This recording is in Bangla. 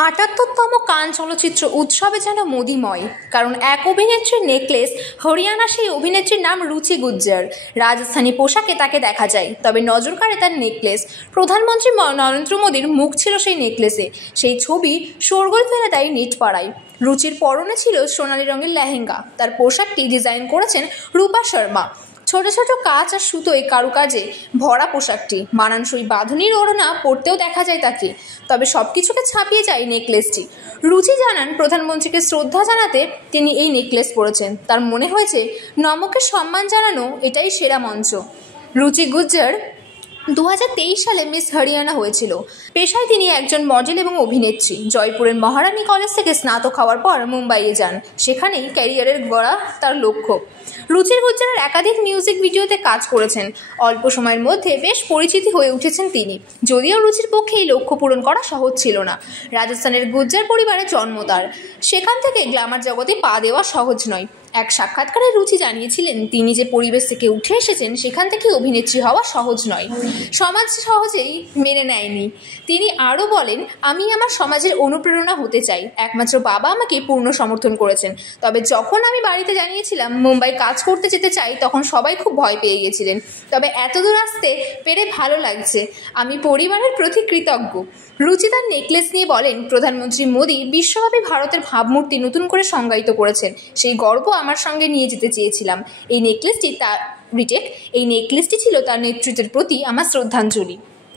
৭৮তম কান চলচ্চিত্র উৎসবে যেন মোদিময়, কারণ এক অভিনেত্রীর নেকলেস। হরিয়ানা সেই অভিনেত্রীর নাম রুচি গুজ্জার। রাজস্থানী পোশাকে তাকে দেখা যায়, তবে নজর কাড়ে তার নেকলেস। প্রধানমন্ত্রী নরেন্দ্র মোদীর মুখ ছিল সেই নেকলেসে। সেই ছবি শোরগোল ফেলে দেয় নেটপাড়ায়। রুচির পরনে ছিল সোনালী রঙের লেহেঙ্গা। তার পোশাকটি ডিজাইন করেছেন রূপা শর্মা। ছোট ছোট কাচ আর সুতোয় কারুকাজে ভরা পোশাকটি। মানানসই বাঁধনির ওড়না পরতেও দেখা যায় তাকে। তবে সবকিছুকে ছাপিয়ে যায় নেকলেসটি। রুচি জানান, প্রধানমন্ত্রীকে শ্রদ্ধা জানাতে তিনি এই নেকলেস পরেছেন। তার মনে হয়েছে নমকে সম্মান জানানো এটাই সেরা মঞ্চ। রুচি গুজ্জার 2023 সালে মিস হরিয়ানা হয়েছিল। পেশায় তিনি একজন মডেল এবং অভিনেত্রী। জয়পুরের মহারানী কলেজ থেকে স্নাতক হওয়ার পর মুম্বাইয়ে যান। সেখানেই ক্যারিয়ারের গড়া তার লক্ষ্য। রুচির গুজ্জারের একাধিক মিউজিক ভিডিওতে কাজ করেছেন। অল্প সময়ের মধ্যে বেশ পরিচিতি হয়ে উঠেছেন তিনি। যদিও রুচির পক্ষে এই লক্ষ্য পূরণ করা সহজ ছিল না। রাজস্থানের গুজ্জার পরিবারে জন্ম তার। সেখান থেকে গ্ল্যামার জগতে পা দেওয়া সহজ নয়। এক সাক্ষাৎকারে রুচি জানিয়েছিলেন, তিনি যে পরিবেশ থেকে উঠে এসেছেন সেখান থেকে অভিনেত্রী হওয়া সহজ নয়। সমাজ সহজেই মেনে নেয়নি। তিনি আরও বলেন, আমি আমার সমাজের অনুপ্রেরণা হতে চাই। একমাত্র বাবা আমাকে পূর্ণ সমর্থন করেছেন। তবে যখন আমি বাড়িতে জানিয়েছিলাম মুম্বাই কাজ করতে যেতে চাই, তখন সবাই খুব ভয় পেয়ে গেছিলেন। তবে এতদূর আসতে পেরে ভালো লাগছে। আমি পরিবারের প্রতি কৃতজ্ঞ। রুচি তার নেকলেস নিয়ে বলেন, প্রধানমন্ত্রী মোদী বিশ্বব্যাপী ভারতের ভাবমূর্তি নতুন করে সংজ্ঞায়িত করেছেন। সেই গর্ব আমার সঙ্গে নিয়ে যেতে চেয়েছিলাম। এই নেকলেসটি ছিল তার নেতৃত্বের প্রতি আমার শ্রদ্ধাঞ্জলি।